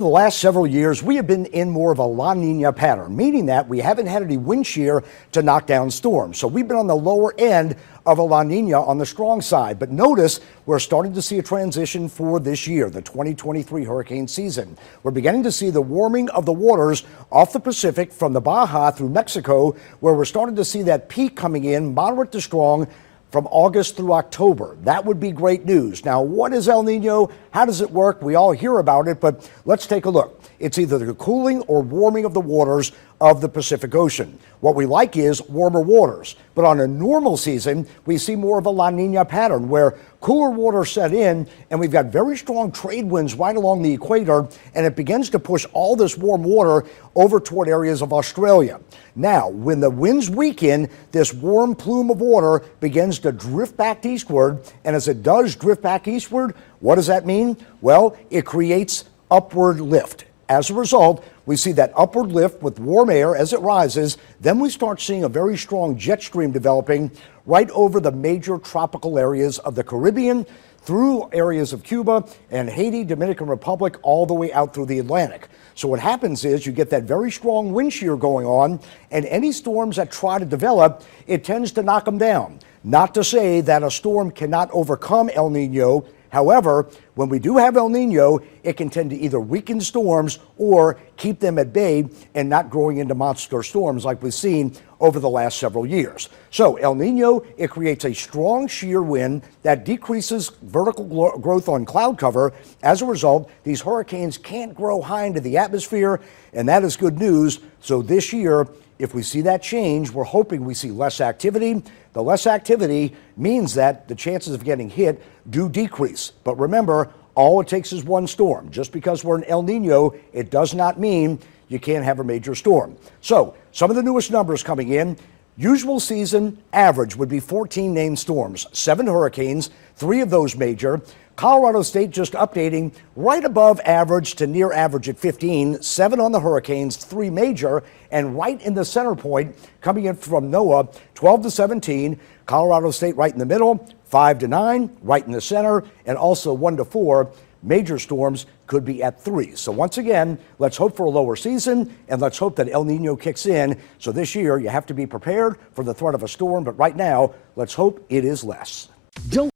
The last several years, we have been in more of a La Nina pattern, meaning that we haven't had any wind shear to knock down storms. So we've been on the lower end of a La Nina on the strong side. But notice we're starting to see a transition for this year, the 2023 hurricane season. We're beginning to see the warming of the waters off the Pacific from the Baja through Mexico, where we're starting to see that peak coming in, moderate to strong, from August through October. That would be great news. Now, what is El Nino? How does it work? We all hear about it, but let's take a look. It's either the cooling or warming of the waters of the Pacific Ocean. What we like is warmer waters, but on a normal season, we see more of a La Nina pattern where cooler waters set in and we've got very strong trade winds right along the equator, and it begins to push all this warm water over toward areas of Australia. Now, when the winds weaken, this warm plume of water begins to drift back eastward, and as it does drift back eastward, what does that mean? Well, it creates upward lift. As a result, we see that upward lift with warm air as it rises. Then we start seeing a very strong jet stream developing right over the major tropical areas of the Caribbean, through areas of Cuba and Haiti, Dominican Republic, all the way out through the Atlantic. So what happens is you get that very strong wind shear going on, and any storms that try to develop, it tends to knock them down. Not to say that a storm cannot overcome El Nino. However, when we do have El Nino, it can tend to either weaken storms or keep them at bay and not growing into monster storms like we've seen over the last several years. So El Nino, it creates a strong shear wind that decreases vertical growth on cloud cover. As a result, these hurricanes can't grow high into the atmosphere, and that is good news. So this year, if we see that change, we're hoping we see less activity. The less activity means that the chances of getting hit do decrease. But remember, all it takes is one storm. Just because we're in El Nino, it does not mean you can't have a major storm. So some of the newest numbers coming in. Usual season average would be 14 named storms, 7 hurricanes, 3 of those major. Colorado State just updating right above average to near average at 15, 7 on the hurricanes, 3 major, and right in the center point coming in from NOAA, 12 to 17. Colorado State right in the middle, 5 to 9, right in the center, and also 1 to 4. Major storms could be at 3. So once again, let's hope for a lower season, and let's hope that El Nino kicks in. So this year, you have to be prepared for the threat of a storm, but right now, let's hope it is less.